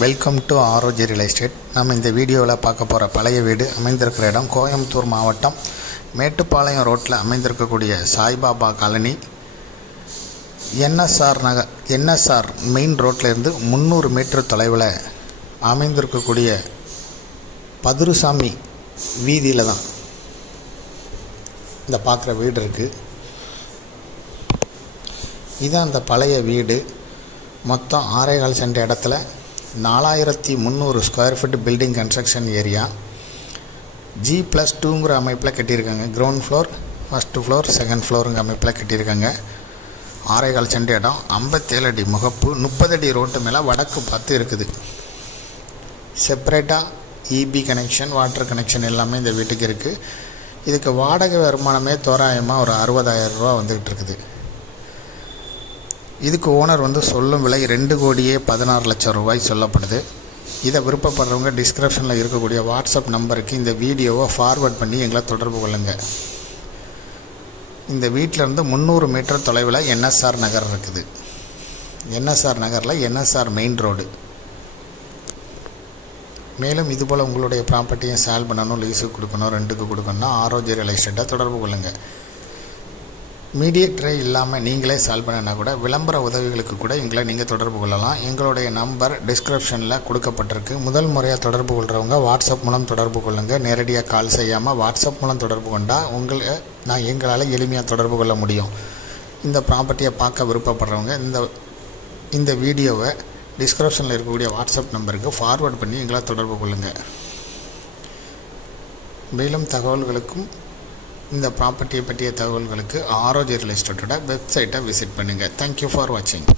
Welcome to ஆரோஜி real estate. நம்ம இந்த வீடியோவில் பார்க்க போகிற பழைய வீடு அமைந்திருக்கிற இடம் கோயம்புத்தூர் மாவட்டம் மேட்டுப்பாளையம் ரோட்டில் அமைந்திருக்கக்கூடிய சாய்பாபா காலனி, என்எஸ்ஆர் மெயின் ரோட்டிலேருந்து 300 மீட்டர் தொலைவில் அமைந்திருக்கக்கூடிய பதுருசாமி வீதியில் தான் இந்த பார்க்குற வீடு இருக்குது. இதுதான் அந்த பழைய வீடு. மொத்தம் 6.25 சென்ட் இடத்துல 4300 square feet building construction area. G+2ங்கிற அமைப்பில் கட்டியிருக்காங்க. Ground floor, first floor, second ஃப்ளோருங்கிற அமைப்பில் கட்டியிருக்காங்க. 6.25 சென்ட் இடம், 57 அடி முகப்பு, 30 அடி ரோட்டு மேலே வடக்கு பார்த்து இருக்குது. செப்பரேட்டாக இபி கனெக்ஷன், வாட்டர் கனெக்ஷன் எல்லாமே இந்த வீட்டுக்கு இருக்குது. இதுக்கு வாடகை வருமானமே தோராயமாக ஒரு 60,000 ரூபா வந்துக்கிட்டு இருக்குது. இதுக்கு ஓனர் சொல்லும் விலை 2,16 லட்சம் ரூபாய் சொல்லப்படுது. இதை விருப்பப்படுறவங்க டிஸ்கிரிப்ஷனில் இருக்கக்கூடிய வாட்ஸ்அப் நம்பருக்கு இந்த வீடியோவை ஃபார்வர்ட் பண்ணி எங்களை தொடர்பு கொள்ளுங்கள். இந்த வீட்டிலேருந்து 300 மீட்டர் தொலைவில் என்எஸ்ஆர் நகர் இருக்குது. என்எஸ்ஆர் நகரில் என்எஸ்ஆர் மெயின் ரோடு. மேலும் இதுபோல் உங்களுடைய ப்ராப்பர்ட்டியை சேல் பண்ணணும், லீஸுக்கு கொடுக்கணும், ரெண்ட்டுக்கு கொடுக்கணும்னா ஆரோஜி ரியல் எஸ்டேட்டை தொடர்பு கொள்ளுங்கள். மீடியேட்டரே இல்லாமல் நீங்களே சால்வ் பண்ணினா கூட விளம்பர உதவிகளுக்கு கூட எங்களை நீங்கள் தொடர்பு கொள்ளலாம். எங்களுடைய நம்பர் டிஸ்கிரிப்ஷனில் கொடுக்கப்பட்டிருக்கு. முதல் முறையாக தொடர்பு கொள்கிறவங்க வாட்ஸ்அப் மூலம் தொடர்பு கொள்ளுங்கள். நேரடியாக கால் செய்யாமல் வாட்ஸ்அப் மூலம் தொடர்பு கொண்டால் எங்களால் எளிமையாக தொடர்பு கொள்ள முடியும். இந்த ப்ராப்பர்ட்டியை பார்க்க விருப்பப்படுறவங்க இந்த வீடியோவை டிஸ்கிரிப்ஷனில் இருக்கக்கூடிய வாட்ஸ்அப் நம்பருக்கு ஃபார்வர்ட் பண்ணி எங்களை தொடர்பு கொள்ளுங்கள். மேலும் தகவல்களுக்கும் இந்த ப்ராப்பர்ட்டியை பற்றிய தகவல்களுக்கு ஆரோஜி ரியல் எஸ்டேட்டோட வெப்சைட்டை விசிட் பண்ணுங்கள். தேங்க்யூ ஃபார் வாட்சிங்.